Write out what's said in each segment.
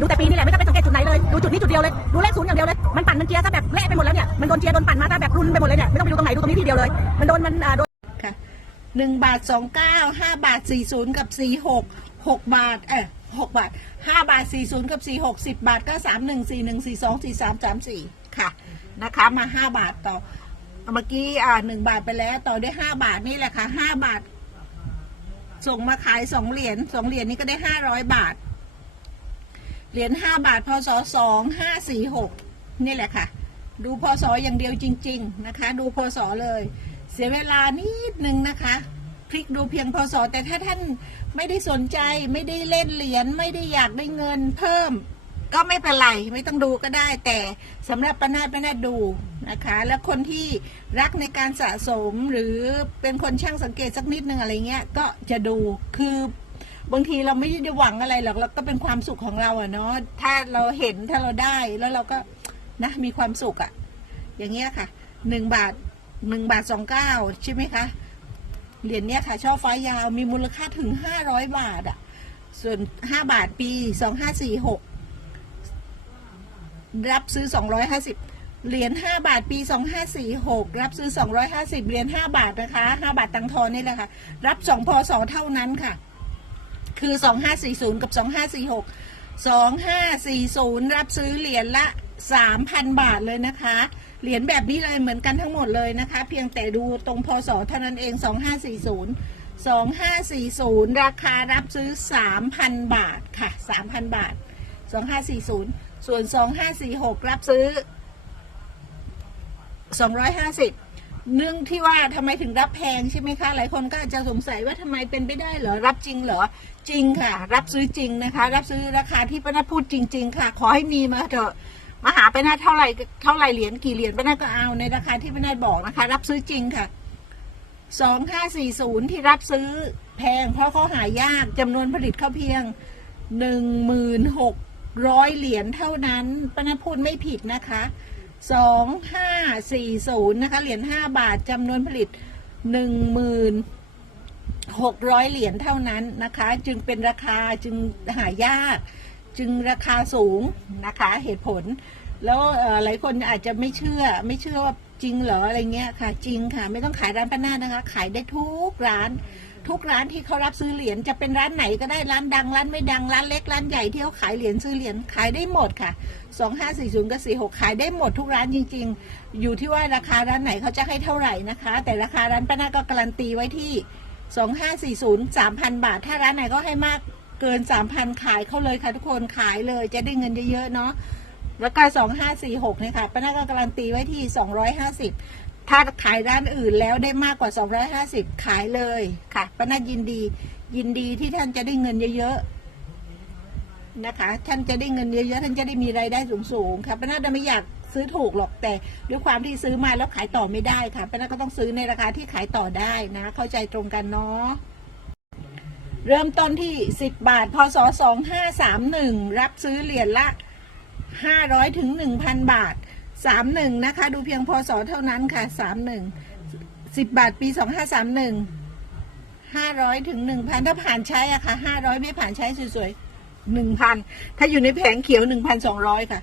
ดูแต่ปีนี่แหละไม่ต้องไปสังเกตจุดไหนเลยดูจุดนี้จุดเดียวเลยดูเลขศูนย์อย่างเดียวเลยมันปั่นมันเกียร์ซะแบบเละไปหมดแล้วเนี่ยมันโดนเกียร์โดนปั่นมาซะแบบรุนไปหมดเลยเนี่ยไม่ต้องไปดูตรงไหนดูตรงนี้ทีเดียวเลยมันโดนมันอ่าโดนค่ะหนึ่งบาทสองเก้าห้าบาทสี่ศูนย์กับสี่หกหกบาทเออหกบาทห้าบาทสี่ศูนย์กับสี่หกสิบบาทก็สามหนึ่งสี่หนึ่งสี่สองสี่สามสามสี่ค่ะนะคะมาห้าบาทต่อเมื่อกี้อ่าหนึ่งบาทไปแล้วต่อด้วยห้าบาทนี่แหละค่ะห้าบาท ส่งมาขายสองเหรียญสองเหรียญนี้ก็ได้ห้าร้อยบาท เหรียญห้าบาทพศสองห้าสี่หกนี่แหละค่ะ ดูพศอย่างเดียวจริง ๆนะคะ ดูพศเลย เสียเวลานิดนึงนะคะพลิกดูเพียงพศแต่ถ้าท่านไม่ได้สนใจไม่ได้เล่นเหรียญไม่ได้อยากได้เงินเพิ่ม ก็ไม่เป็นไรไม่ต้องดูก็ได้ แต่สำหรับปนาดปนาดดูนะคะ แล้วคนที่รักในการสะสมหรือเป็นคนช่างสังเกตสักนิดนึงอะไรเงี้ยก็จะดูคือ บางทีเราไม่ได้หวังอะไรหรอกเราก็เป็นความสุขของเราอะเนาะถ้าเราเห็นถ้าเราได้แล้วเราก็นะมีความสุขอะอย่างเงี้ยค่ะหนึ่งบาทหนึ่งบาทสองเก้าใช่ไหมคะเหรียญเนี้ยค่ะช่อฟ้ายาวมีมูลค่าถึงห้าร้อยบาทอะ่ะส่วนห้าบาทปีสองห้าสี่หกรับซื้อสองร้อยห้าสิบเหรียญห้าบาทปีสองห้าสี่หกรับซื้อสองร้อยห้าสิบเหรียญห้าบาทนะคะห้าบาทตังทอนนี่แหละค่ะ รับสองพศเท่านั้นค่ะ คือสองห้าสี่ศูนย์กับสองห้าสี่หกสองห้าสี่ศูนย์รับซื้อเหรียญละสามพันบาทเลยนะคะ เหรียญแบบนี้เลยเหมือนกันทั้งหมดเลยนะคะ เพียงแต่ดูตรงพศเท่านั้นเอง 2540 2540 ราคารับซื้อ 3,000 บาทค่ะ 3,000 บาท 2540 ส่วน 2546 รับซื้อ 250 เนื่องที่ว่าทำไมถึงรับแพงใช่ไหมคะหลายคนก็อาจจะสงสัยว่าทำไมเป็นไปได้เหรอรับจริงเหรอจริงค่ะ รับซื้อจริงนะคะ รับซื้อราคาที่ป้านัทพูดจริง ๆ ค่ะ ขอให้มีมาเถอะมาหาไปนาเท่าไหร่เท่าไหร่เหรียญกี่เหรียญไปนาก็เอาในราคาที่ไปนาบอกนะคะ รับซื้อจริงค่ะสองห้าสี่ศูนย์ที่รับซื้อแพงเพราะเขาหายากจำนวนผลิตเขาเพียงหนึ่งหมื่นหกร้อยเหรียญเท่านั้นป้านาพูดไม่ผิดนะคะ สองห้าสี่ศูนย์นะคะ เหรียญห้าบาทจำนวนผลิตหนึ่งหมื่นหกร้อยเหรียญเท่านั้นนะคะ จึงเป็นราคาจึงหายาก จึงราคาสูงนะคะเหตุผล แล้วหลายคนอาจจะไม่เชื่อไม่เชื่อว่าจริงเหรออะไรเงี้ยค่ะ จริงค่ะ ไม่ต้องขายร้านป้านานะคะ ขายได้ทุกร้าน ทุกร้านที่เขารับซื้อเหรียญจะเป็นร้านไหนก็ได้ร้านดังร้านไม่ดังร้านเล็กร้านใหญ่ที่เขาขายเหรียญซื้อเหรียญขายได้หมดค่ะ 2540กับ46 ขายได้หมดทุกร้านจริง ๆ อยู่ที่ว่าราคาร้านไหนเขาจะให้เท่าไหร่นะคะ แต่ราคาร้านป้านาก็การันตีไว้ที่ 2540 3,000 บาท ถ้าร้านไหนก็ให้มากเกิน 3,000 ขายเขาเลยค่ะทุกคนขายเลยจะได้เงินเยอะๆเนาะแล้าก็2546เนี่ยค่ะป้านาก็การันตีไว้ที่ 250 ถ้าขายร้านอื่นแล้วได้มากกว่าสองร้อยห้าสิบขายเลยค่ะป้านายินดี ยินดีที่ท่านจะได้เงินเยอะๆนะคะ ท่านจะได้เงินเยอะๆท่านจะได้มีรายได้สูงๆค่ะป้านาไม่อยากซื้อถูกหรอกแต่ด้วยความที่ซื้อมาแล้วขายต่อไม่ได้ค่ะป้านาก็ต้องซื้อในราคาที่ขายต่อได้นะ เข้าใจตรงกันเนาะเริ่มต้นที่ 10 บาท พศ 2531 รับซื้อเหรียญละ 500ถึง1,000 บาท สามหนึ่งนะคะ ดูเพียงพศเท่านั้นค่ะสามหนึ่งสิบบาทปีสองห้าสามหนึ่งห้าร้อยถึงหนึ่งพันถ้าผ่านใช้อะค่ะห้าร้อยไม่ผ่านใช้สวยๆหนึ่งพันถ้าอยู่ในแผงเขียวหนึ่งพันสองร้อยค่ะ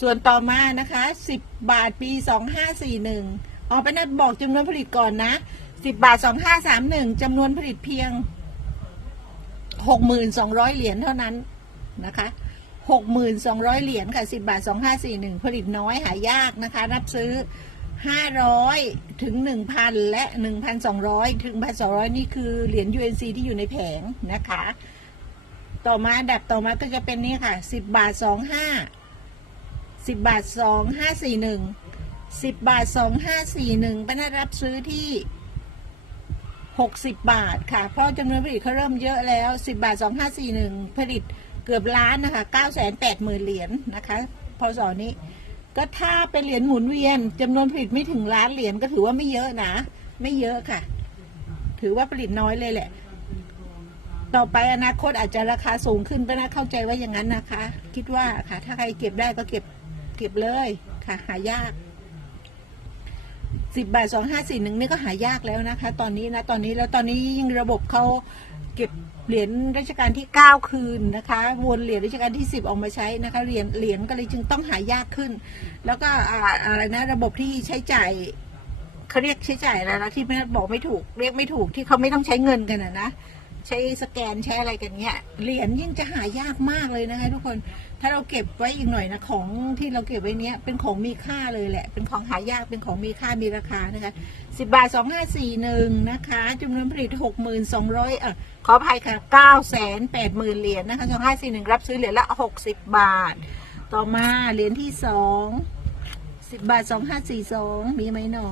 ส่วนต่อมานะคะสิบบาทปีสองห้าสี่หนึ่งอ๋อไปนัดบอกจำนวนผลิตก่อนนะสิบบาทสองห้าสามหนึ่งจำนวนผลิตเพียงหกหมื่นสองร้อยเหรียญเท่านั้นนะคะ หกหมื่นสองร้อยเหรียญค่ะสิบาทสองห้าสี่หนึ่งผลิตน้อยหายากนะคะ รับซื้อห้าร้อยถึงหนึ่งพันและหนึ่งพันสองร้อยถึงพันสองร้อยนี่คือเหรียญ UNC ที่อยู่ในแผงนะคะ ต่อมาดับต่อมาก็จะเป็นนี่ค่ะสิบบาทสองห้าสิบบาทสองห้าสี่หนึ่งสิบบาทสองห้าสี่หนึ่งป้านรับซื้อที่ 60 บาทค่ะ เพราะจำนวนผลิตเขาเริ่มเยอะแล้ว 10 บาท 2541 ผลิต เกือบล้านนะคะ980,000เหรียญนะคะพศนี้ ก็ถ้าเป็นเหรียญหมุนเวียนจำนวนผลิตไม่ถึงล้านเหรียญก็ถือว่าไม่เยอะนะ ไม่เยอะค่ะ ถือว่าผลิตน้อยเลยแหละ ต่อไปอนาคตอาจจะราคาสูงขึ้นก็น่าเข้าใจว่าอย่างนั้นนะคะ คิดว่าค่ะ ถ้าใครเก็บได้ก็เก็บเก็บเลยค่ะ หายากสิบบาทสองห้าสี่หนึ่งนี่ก็หายากแล้วนะคะ ตอนนี้นะตอนนี้แล้วตอนนี้ยิ่งระบบเขา เก็บเหรียญรัชกาลที่ 9 คืนนะคะวนเหรียญรัชกาลที่ 10 ออกมาใช้นะคะเหรียญเหรียญก็เลยจึงต้องหายากขึ้น แล้วก็อ่าอะไรนะระบบที่ใช้จ่ายเขาเรียกใช้จ่ายอะไรนะที่ไม่บอกไม่ถูกเรียกไม่ถูกที่เขาไม่ต้องใช้เงินกันนะนะ ใช้สแกนใช้อะไรกันเนี้ยเหรียญยิ่งจะหายากมากเลยนะคะ ทุกคนถ้าเราเก็บไว้อีกหน่อยนะของที่เราเก็บไว้เนี้ยเป็นของมีค่าเลยแหละ เป็นของหายากเป็นของมีค่ามีราคานะคะสิบบาทสองห้าสี่หนึ่งนะคะจำนวนผลิตหกหมื่นสองร้อยเออขออภัยค่ะเก้าแสนแปดหมื่นเหรียญนะคะสองห้าสี่หนึ่งรับซื้อเหรียญละหกสิบบาท ต่อมาเหรียญที่สองสิบบาทสองห้าสี่สองมีไหมหนอ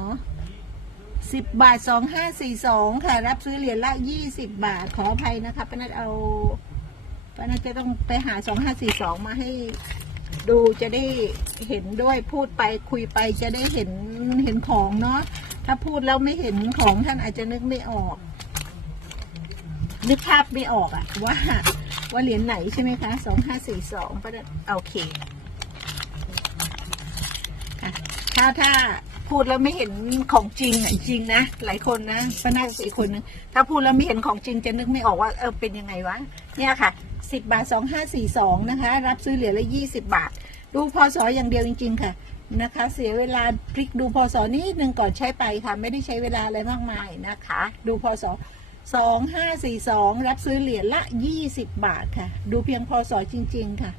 สิบบาทสองห้าสี่สองค่ะ รับซื้อเหรียญละยี่สิบบาท ขออภัยนะคะป้านัดเอาป้านัดจะต้องไปหาสองห้าสี่สองมาให้ดูจะได้เห็นด้วยพูดไปคุยไปจะได้เห็นเห็นของเนาะถ้าพูดแล้วไม่เห็นของท่านอาจจะนึกไม่ออก นึกภาพไม่ออกอะว่าว่าเหรียญไหนใช่ไหมคะสองห้าสี่สองป้านัดโอเคถ้าถ้า พูดแล้วไม่เห็นของจริงจริงนะหลายคนนะป้านาจะอีกคนนึงถ้าพูดแล้วไม่เห็นของจริงจะนึกไม่ออกว่าเออเป็นยังไงวะเนี่ยค่ะสิบบาทสองห้าสี่สองนะคะ รับซื้อเหรียญละยี่สิบบาท ดูพศออย่างเดียวจริง ๆ ค่ะนะคะ เสียเวลาพลิกดูพศนิดนึงก่อนใช้ไปค่ะ ไม่ได้ใช้เวลาอะไรมากมายนะคะ ดูพศสอสองห้าสี่สองรับซื้อเหรียญละยี่สิบบาทค่ะ ดูเพียงพศจริง ๆ ค่ะ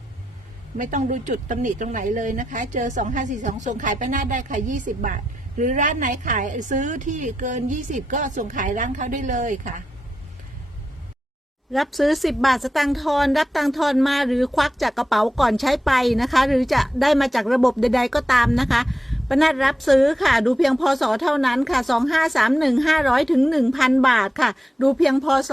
ไม่ต้องดูจุดตำหนิตรงไหนเลยนะคะ เจอ 2542 ส่งขายไปหน้าได้ค่ะ 20 บาท หรือร้านไหนขายซื้อที่เกิน 20 ก็ส่งขายร้านเขาได้เลยค่ะ รับซื้อ 10 บาทสตางค์ทอน รับตังค์ทอนมาหรือควักจากกระเป๋าก่อนใช้ไปนะคะ หรือจะได้มาจากระบบใด ๆ ก็ตามนะคะปนัดรับซื้อค่ะดูเพียงพศเท่านั้นค่ะ 2531 500ถึง1,000 บาทค่ะ ดูเพียงพศ